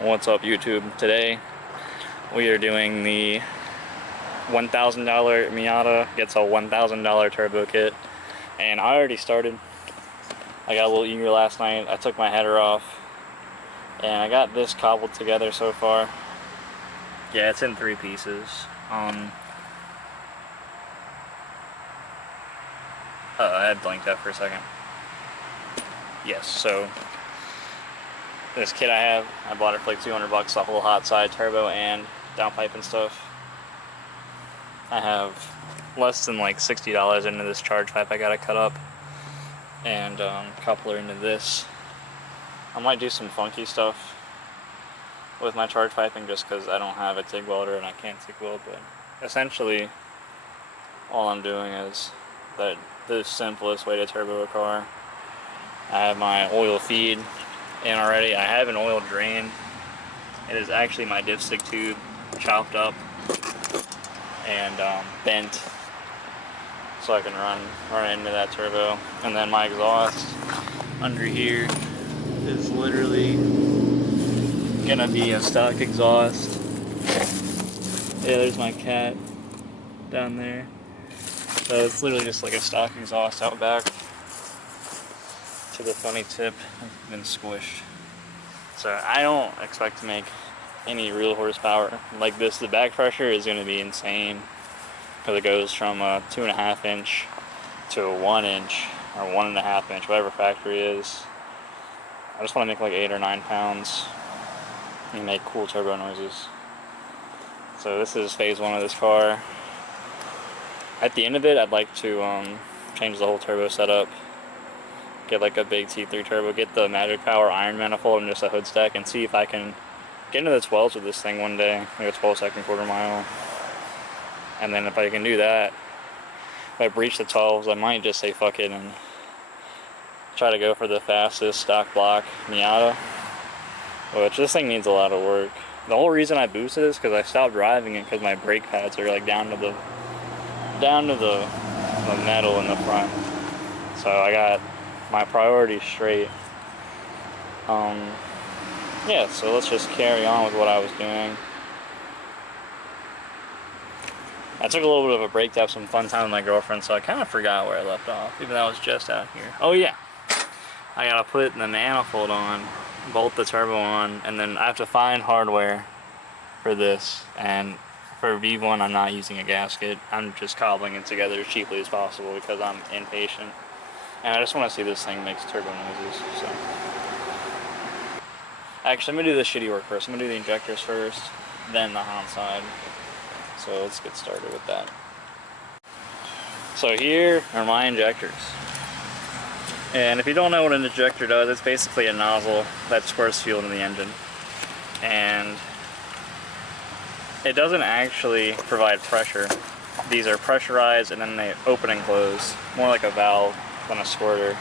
What's up, YouTube? Today we are doing the $1,000 Miata gets a $1,000 turbo kit, and I already started. I got a little eager last night. I took my header off and I got this cobbled together so far. Yeah, it's in 3 pieces. I had blanked out for a second. Yes, so this kit I bought it for like 200 bucks, a whole hot side turbo and downpipe and stuff. I have less than like $60 into this charge pipe I gotta cut up, and coupler into this. I might do some funky stuff with my charge piping just because I don't have a TIG welder and I can't TIG weld, but essentially all I'm doing is the simplest way to turbo a car. I have my oil feed in already. I have an oil drain. It is actually my dipstick tube chopped up and bent so I can run into that turbo. And then my exhaust under here is literally gonna be a stock exhaust. Yeah, there's my cat down there. So it's literally just like a stock exhaust out back to the funny tip. I've been squished. So I don't expect to make any real horsepower like this. The back pressure is going to be insane because it goes from a 2.5 inch to a 1 inch or 1.5 inch, whatever factory is. I just want to make like 8 or 9 pounds and make cool turbo noises. So this is phase 1 of this car. At the end of it, I'd like to change the whole turbo setup. Get like a big T3 turbo, get the Magic Power iron manifold and just a hood stack, and see if I can get into the 12s with this thing one day, like a 12-second quarter mile. And then if I can do that, if I breach the 12s, I might just say fuck it and try to go for the fastest stock block Miata, which this thing needs a lot of work. The whole reason I boosted is because I stopped driving it because my brake pads are like down to the metal in the front. So I got my priorities straight. Yeah, so let's just carry on with what I was doing. I took a little bit of a break to have some fun time with my girlfriend, so I kind of forgot where I left off, even though I was just out here. Oh yeah, I gotta put the manifold on, bolt the turbo on, and then I have to find hardware for this. And for V1, I'm not using a gasket. I'm just cobbling it together as cheaply as possible because I'm impatient. And I just want to see this thing makes turbo noises, so. Actually, I'm going to do the shitty work first. I'm going to do the injectors first, then the Hahn side. So let's get started with that. So here are my injectors. And if you don't know what an injector does, it's basically a nozzle that squirts fuel into the engine. And it doesn't actually provide pressure. These are pressurized and then they open and close, more like a valve than a squirter.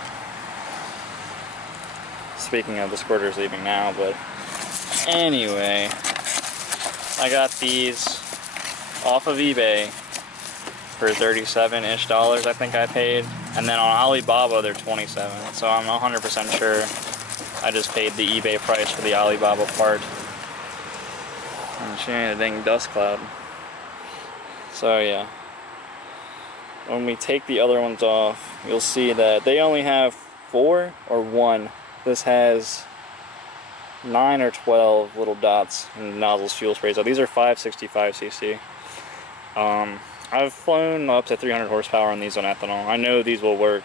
Speaking of, the squirter's leaving now, but anyway, I got these off of eBay for $37-ish, I think I paid, and then on Alibaba they're $27, so I'm 100% sure I just paid the eBay price for the Alibaba part. And she ain't a dang dust cloud. So yeah, when we take the other ones off, you'll see that they only have 4 or 1. This has 9 or 12 little dots in the nozzle's fuel spray. So these are 565cc. I've flown up to 300 horsepower on these on ethanol. I know these will work.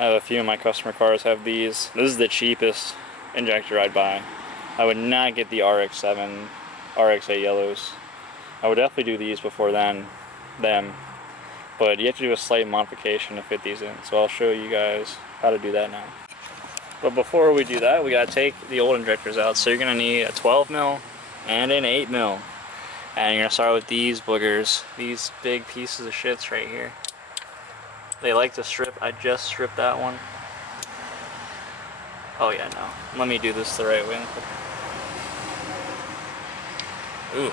I have a few of my customer cars have these. This is the cheapest injector I'd buy. I would not get the RX-7, RX-8 yellows. I would definitely do these before them. But you have to do a slight modification to fit these in. So I'll show you guys how to do that now. But before we do that, we gotta take the old injectors out. So you're gonna need a 12 mil and an 8 mil. And you're gonna start with these boogers, these big pieces of shits right here. They like to strip. I just stripped that one. Oh yeah, no. Let me do this the right way. Ooh.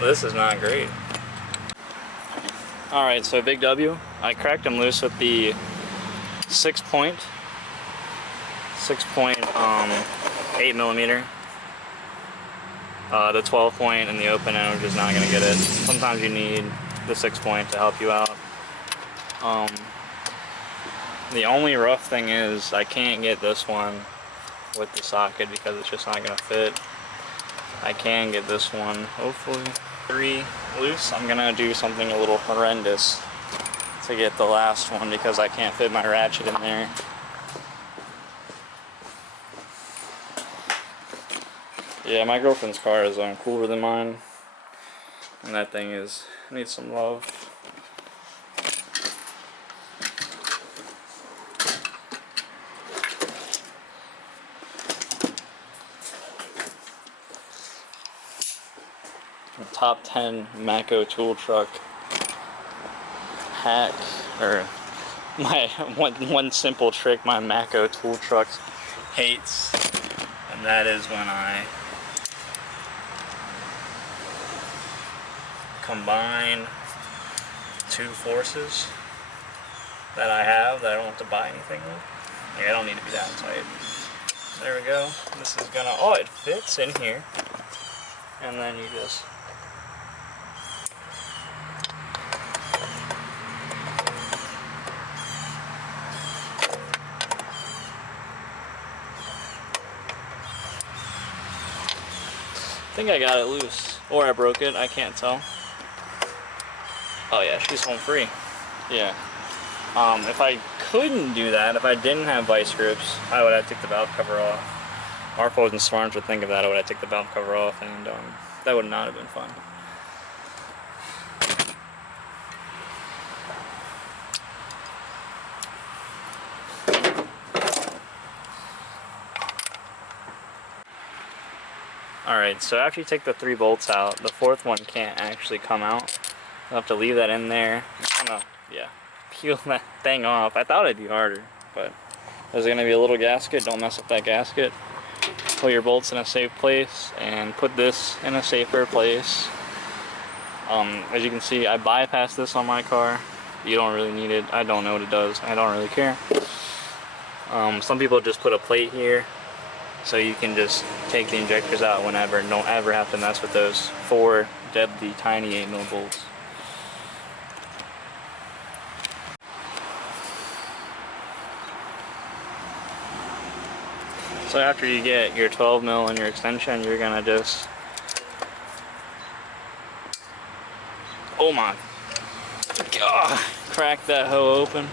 This is not great. Alright, so big W. I cracked them loose with the 6.8 millimeter. The 12 point and the open end are just not going to get it. Sometimes you need the 6 point to help you out. The only rough thing is I can't get this one with the socket because it's just not going to fit. I can get this one, hopefully. 3 loose. I'm going to do something a little horrendous to get the last one because I can't fit my ratchet in there. Yeah, my girlfriend's car is cooler than mine, and that thing needs some love. Top 10 Mako tool truck hack, or my one simple trick my Mako tool truck hates, and that is when I combine 2 forces that I have that I don't have to buy anything with. Yeah, I don't need to be that tight. There we go. This is gonna, oh, it fits in here, and then you just I think I got it loose, or I broke it, I can't tell. Oh yeah, she's home free. Yeah. If I couldn't do that, if I didn't have vice grips, I would have to take the valve cover off. Marcos and Swarms would think of that, I would have to take the valve cover off, and that would not have been fun. Alright, so after you take the 3 bolts out, the 4th one can't actually come out. You'll have to leave that in there. I'm gonna, yeah, peel that thing off. I thought it'd be harder, but there's gonna be a little gasket. Don't mess up that gasket. Put your bolts in a safe place, and put this in a safer place. As you can see, I bypassed this on my car. You don't really need it. I don't know what it does. I don't really care. Some people just put a plate here, so you can just take the injectors out whenever and don't ever have to mess with those 4 deadly tiny 8mm bolts. So after you get your 12mm and your extension, you're gonna just, oh my god, crack that hoe open.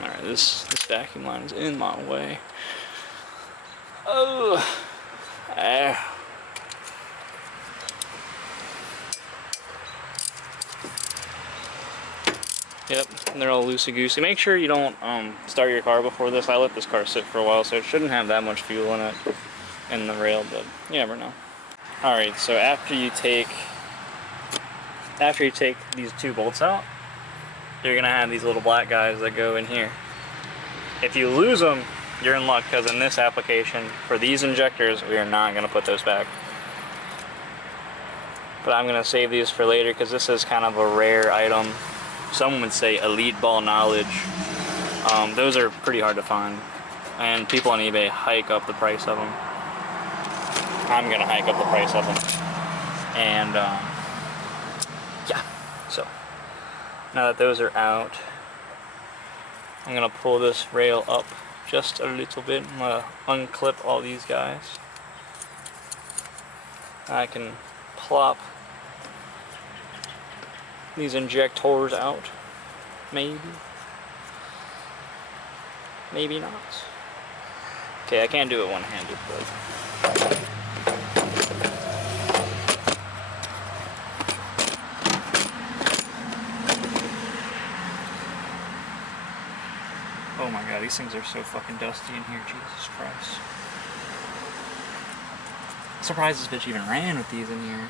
Alright, this vacuum line is in my way. Oh, Yep, they're all loosey-goosey. Make sure you don't start your car before this. I let this car sit for a while, so it shouldn't have that much fuel in it, in the rail, but you never know. Alright, so after you take these 2 bolts out, you're gonna have these little black guys that go in here. If you lose them, you're in luck, because in this application, for these injectors, we are not gonna put those back. But I'm gonna save these for later, because this is kind of a rare item. Some would say elite ball knowledge. Those are pretty hard to find, and people on eBay hike up the price of them. I'm gonna hike up the price of them, and yeah. So now that those are out, I'm gonna pull this rail up just a little bit. I'm gonna unclip all these guys. I can plop these injectors out. Maybe not. Okay, I can't do it one-handed, but oh my god, these things are so fucking dusty in here, Jesus Christ. I'm surprised this bitch even ran with these in here.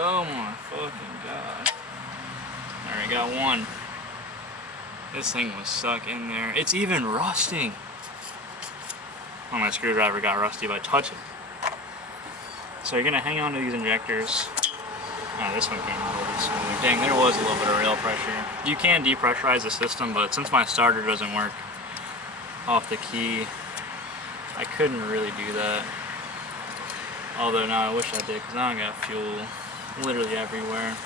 Oh my fucking god. Alright, got one. This thing was stuck in there. It's even rusting. Oh, my screwdriver got rusty by touching. So you're gonna hang on to these injectors. Oh, this one came out a little bit smoother. Dang, there was a little bit of rail pressure. You can depressurize the system, but since my starter doesn't work off the key, I couldn't really do that. Although now I wish I did, because now I got fuel literally everywhere.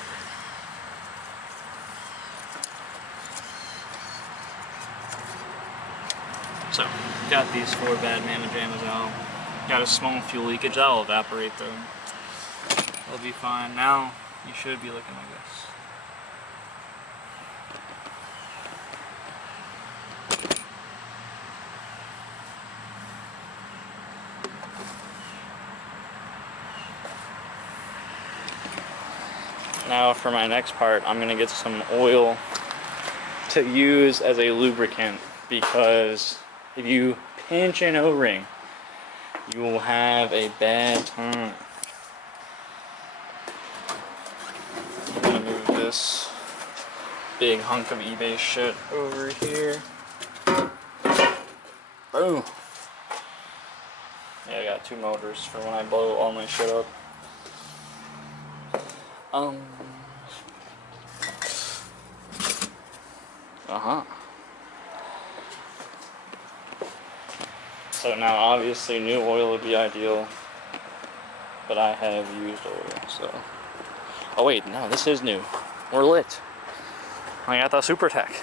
So, got these 4 bad mamma jammas out. Got a small fuel leakage, that'll evaporate though. It'll be fine. Now, you should be looking like this. Now for my next part, I'm gonna get some oil to use as a lubricant, because if you pinch an O-ring, you will have a bad time. I'm gonna move this big hunk of eBay shit over here. Boom. Yeah, I got 2 motors for when I blow all my shit up. So now obviously new oil would be ideal, but I have used oil, so. Oh wait, no, this is new. We're lit. I got the Super Tech.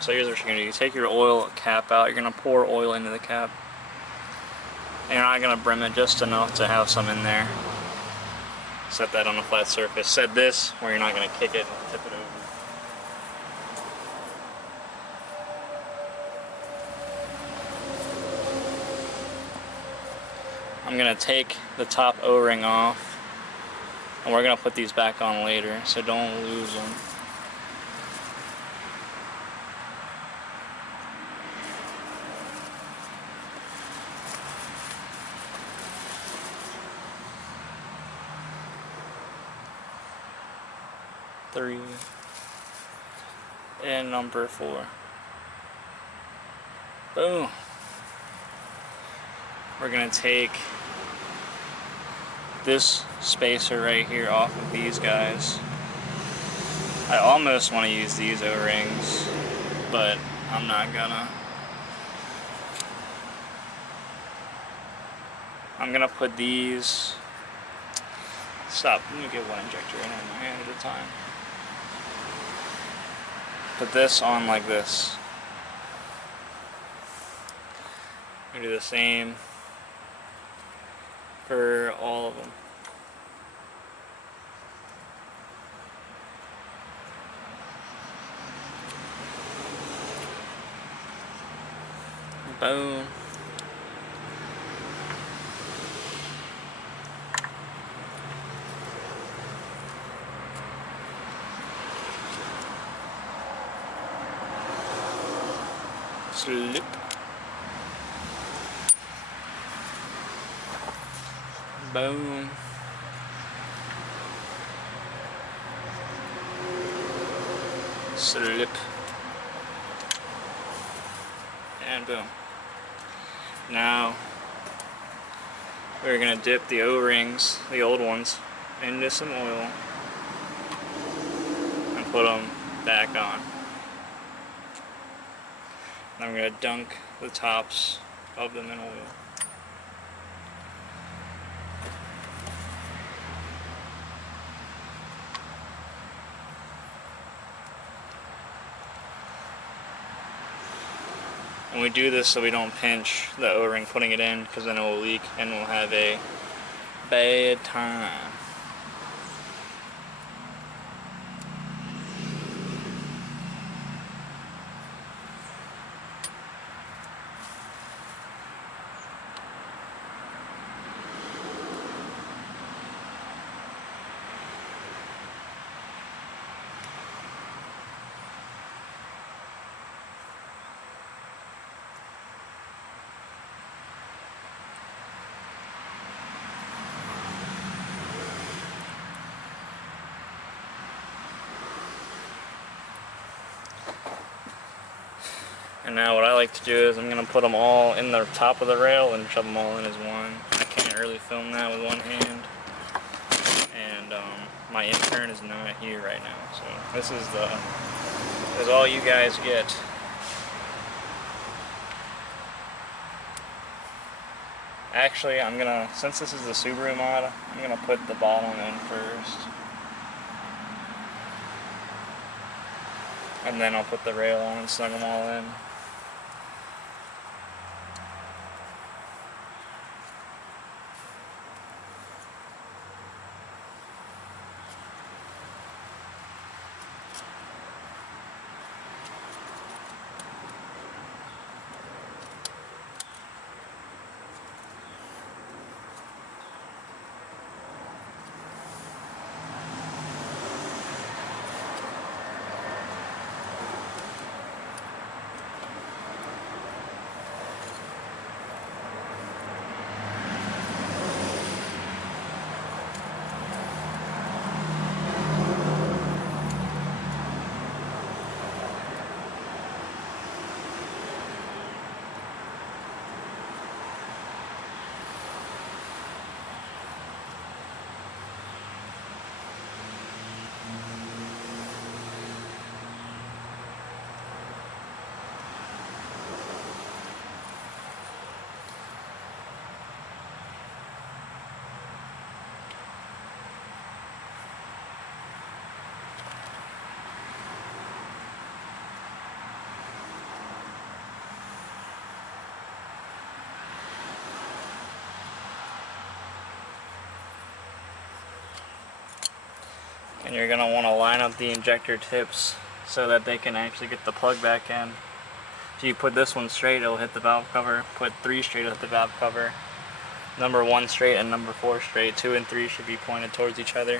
So here's what you're gonna do. You take your oil cap out, you're gonna pour oil into the cap. And you're not gonna brim it, just enough to have some in there. Set that on a flat surface. Set this where you're not gonna kick it and tip it over. I'm gonna take the top O-ring off, and we're gonna put these back on later, so don't lose them. Three and number 4. Boom. We're gonna take this spacer right here off of these guys. I almost want to use these O-rings, but I'm not gonna. I'm gonna put these. Stop. Let me get one injector in my hand at a time. Put this on like this. I'm gonna do the same for all of them. Boom. Slip. Boom. Slip. And boom. Now we're gonna dip the O-rings, the old ones, into some oil and put them back on. And I'm gonna dunk the tops of them in oil. And we do this so we don't pinch the O-ring putting it in, because then it will leak and we'll have a bad time. And now what I like to do is I'm going to put them all in the top of the rail and shove them all in as one. I can't really film that with one hand. And my intern is not here right now. So this is all you guys get. Actually, since this is the Subaru mod, I'm going to put the bottom in first. And then I'll put the rail on and snug them all in. And you're going to want to line up the injector tips so that they can actually get the plug back in. If you put this one straight, it'll hit the valve cover. Put 3 straight, it'll hit the valve cover. Number 1 straight and number 4 straight. 2 and 3 should be pointed towards each other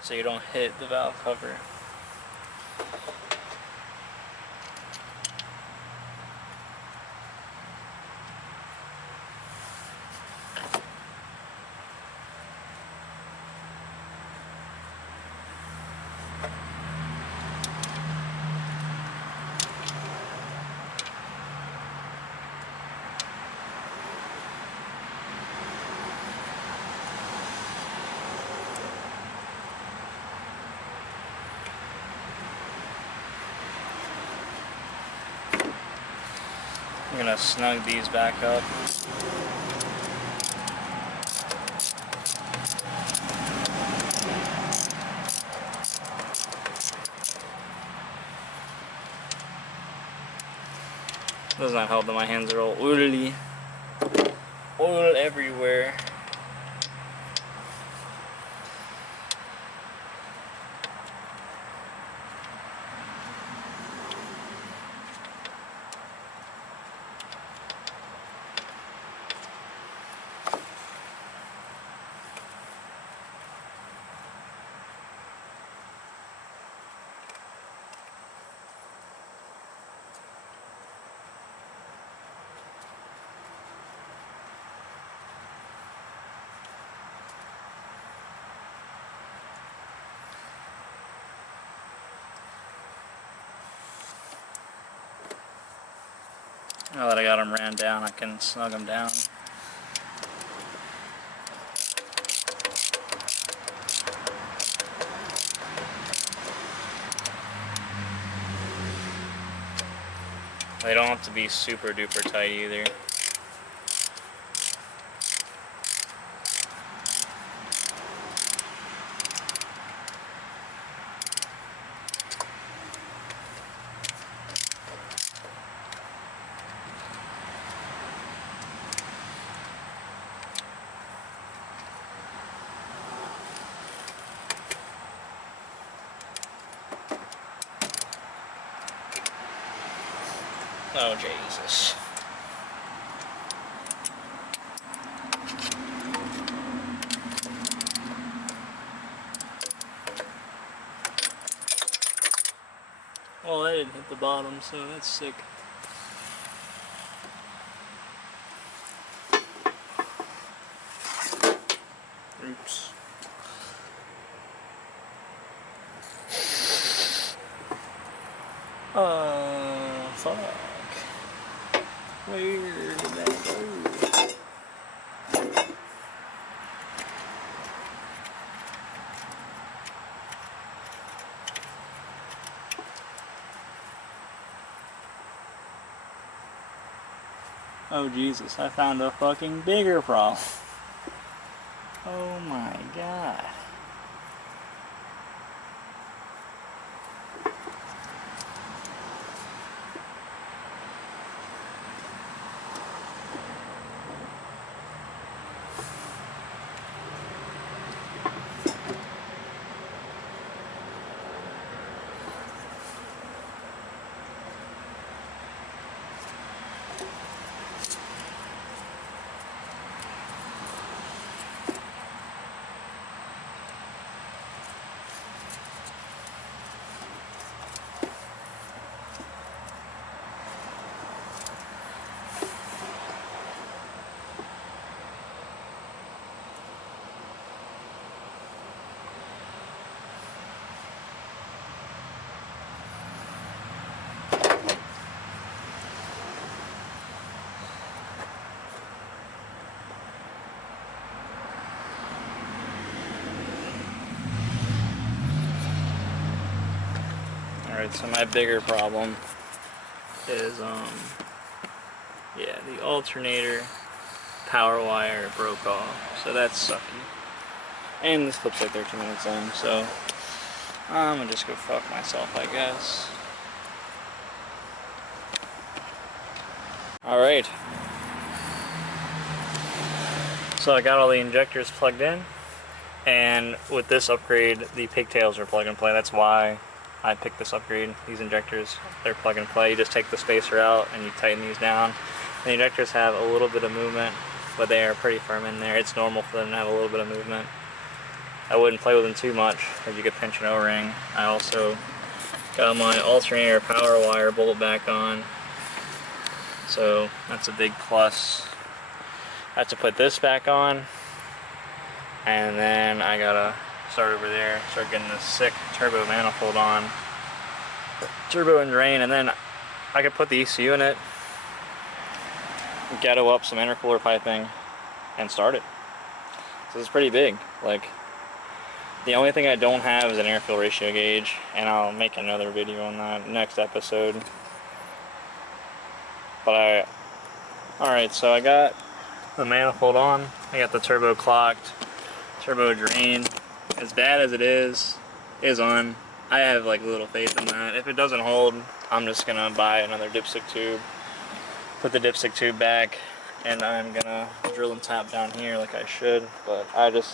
so you don't hit the valve cover. I'm going to snug these back up. Does not help that my hands are all oily. Oil everywhere. Now that I got them ran down, I can snug them down. They don't have to be super duper tight either. Oh, Jesus. Well, that didn't hit the bottom, so that's sick. Oops. Fuck. Where did that go? Oh Jesus, I found a fucking bigger problem. Oh my god. Alright, so my bigger problem is, yeah, the alternator power wire broke off, so that's sucky. And this clip's like 13 minutes in, so I'm gonna just go fuck myself, I guess. Alright. So I got all the injectors plugged in, and with this upgrade, the pigtails are plug and play. That's why I picked this upgrade. These injectors, they're plug and play. You just take the spacer out and you tighten these down. The injectors have a little bit of movement, but they are pretty firm in there. It's normal for them to have a little bit of movement. I wouldn't play with them too much, because you could pinch an O-ring. I also got my alternator power wire bolt back on, so that's a big plus. I have to put this back on, and then I gotta start over there, start getting this sick turbo manifold on, turbo and drain, and then I could put the ECU in it, ghetto up some intercooler piping, and start it. So it's pretty big. Like, the only thing I don't have is an air fuel ratio gauge, and I'll make another video on that next episode. But alright, so I got the manifold on, I got the turbo clocked, turbo drain, as bad as it is on. I have like little faith in that. If it doesn't hold, I'm just gonna buy another dipstick tube, put the dipstick tube back, and I'm gonna drill and tap down here like I should. But I don't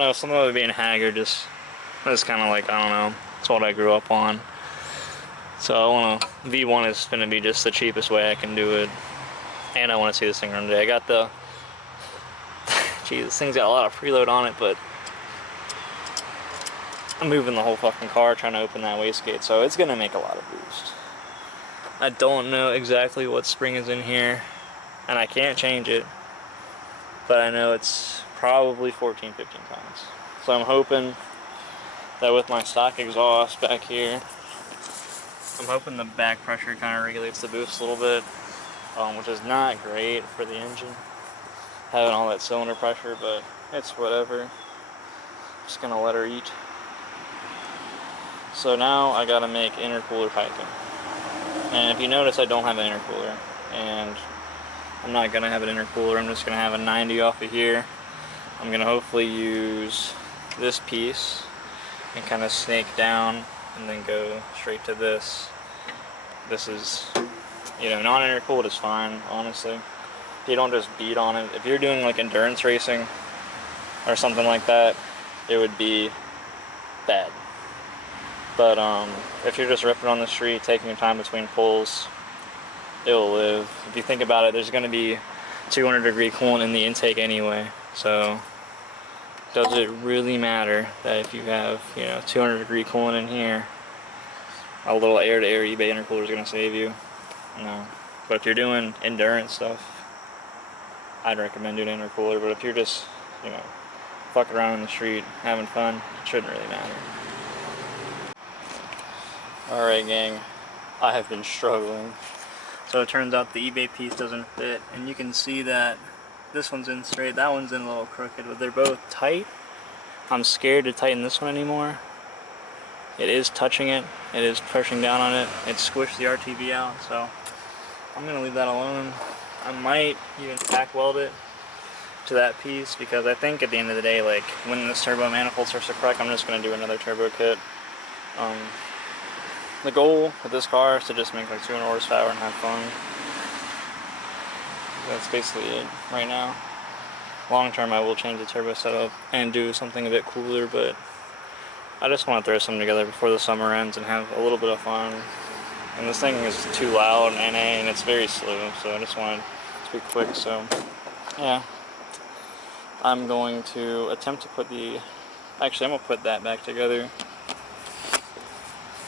know, some of it being haggard just kind of like, I don't know, it's what I grew up on. So I wanna, V1 is gonna be just the cheapest way I can do it. And I want to see this thing run today. I got the, geez, this thing's got a lot of preload on it, but I'm moving the whole fucking car trying to open that wastegate, so it's gonna make a lot of boost. I don't know exactly what spring is in here, and I can't change it, but I know it's probably 14, 15 pounds. So I'm hoping that with my stock exhaust back here, I'm hoping the back pressure kind of regulates the boost a little bit. Which is not great for the engine, having all that cylinder pressure, but it's whatever. Just gonna let her eat. So now I gotta make intercooler piping. And if you notice, I don't have an intercooler, and I'm not gonna have an intercooler. I'm just gonna have a 90 off of here. I'm gonna hopefully use this piece and kind of snake down and then go straight to this. This is, you know, non-intercooled is fine, honestly. If you don't just beat on it. If you're doing like endurance racing or something like that, it would be bad. But if you're just ripping on the street, taking your time between pulls, it'll live. If you think about it, there's going to be 200-degree coolant in the intake anyway. So does it really matter that if you have, you know, 200-degree coolant in here, a little air-to-air eBay intercooler is going to save you? No. But if you're doing endurance stuff, I'd recommend doing an intercooler. But if you're just, you know, fucking around in the street, having fun, it shouldn't really matter. Alright gang, I have been struggling So it turns out the eBay piece doesn't fit, and you can see that this one's in straight, that one's in a little crooked, but they're both tight. I'm scared to tighten this one anymore. It is touching it, it is pushing down on it, it squished the RTV out, so I'm gonna leave that alone. I might even tack weld it to that piece, because I think at the end of the day, like when this turbo manifold starts to crack, I'm just gonna do another turbo kit. The goal with this car is to just make like 200 horsepower and have fun. That's basically it right now. Long term, I will change the turbo setup and do something a bit cooler, but I just want to throw something together before the summer ends and have a little bit of fun. And this thing is too loud and NA, and it's very slow, so I just wanted to be quick. So yeah, I'm going to attempt to put actually I'm going to put that back together.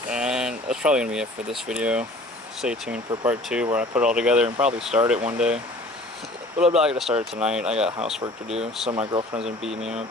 And that's probably going to be it for this video. Stay tuned for part 2 where I put it all together and probably start it one day. But I'm not going to start it tonight. I got housework to do, so my girlfriend's going to beat me up.